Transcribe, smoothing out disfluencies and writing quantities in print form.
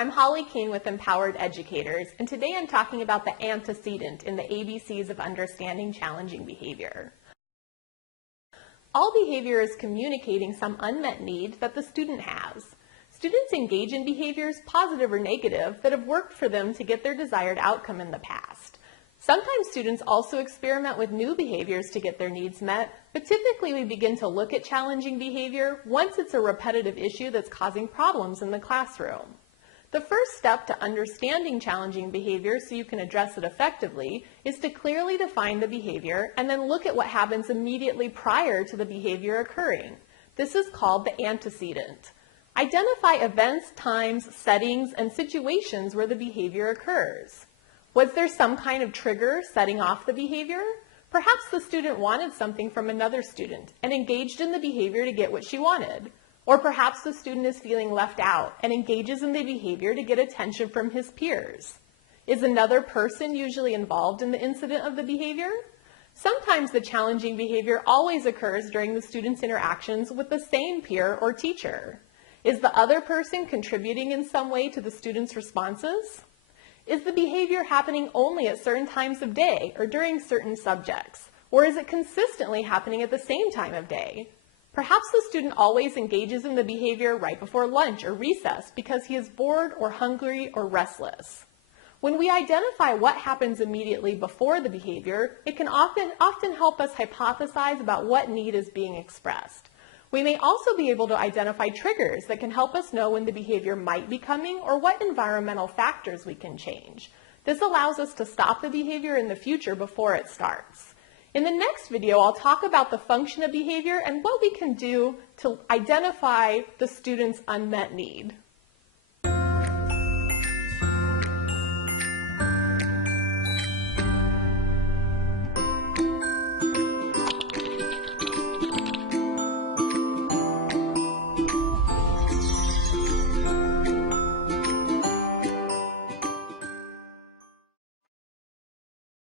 I'm Holly King with Empowered Educators, and today I'm talking about the antecedent in the ABCs of understanding challenging behavior. All behavior is communicating some unmet need that the student has. Students engage in behaviors, positive or negative, that have worked for them to get their desired outcome in the past. Sometimes students also experiment with new behaviors to get their needs met, but typically we begin to look at challenging behavior once it's a repetitive issue that's causing problems in the classroom. The first step to understanding challenging behavior so you can address it effectively is to clearly define the behavior and then look at what happens immediately prior to the behavior occurring. This is called the antecedent. Identify events, times, settings, and situations where the behavior occurs. Was there some kind of trigger setting off the behavior? Perhaps the student wanted something from another student and engaged in the behavior to get what she wanted. Or perhaps the student is feeling left out and engages in the behavior to get attention from his peers. Is another person usually involved in the incident of the behavior? Sometimes the challenging behavior always occurs during the student's interactions with the same peer or teacher. Is the other person contributing in some way to the student's responses? Is the behavior happening only at certain times of day or during certain subjects? Or is it consistently happening at the same time of day? Perhaps the student always engages in the behavior right before lunch or recess because he is bored or hungry or restless. When we identify what happens immediately before the behavior, it can often help us hypothesize about what need is being expressed. We may also be able to identify triggers that can help us know when the behavior might be coming or what environmental factors we can change. This allows us to stop the behavior in the future before it starts. In the next video, I'll talk about the function of behavior and what we can do to identify the student's unmet need.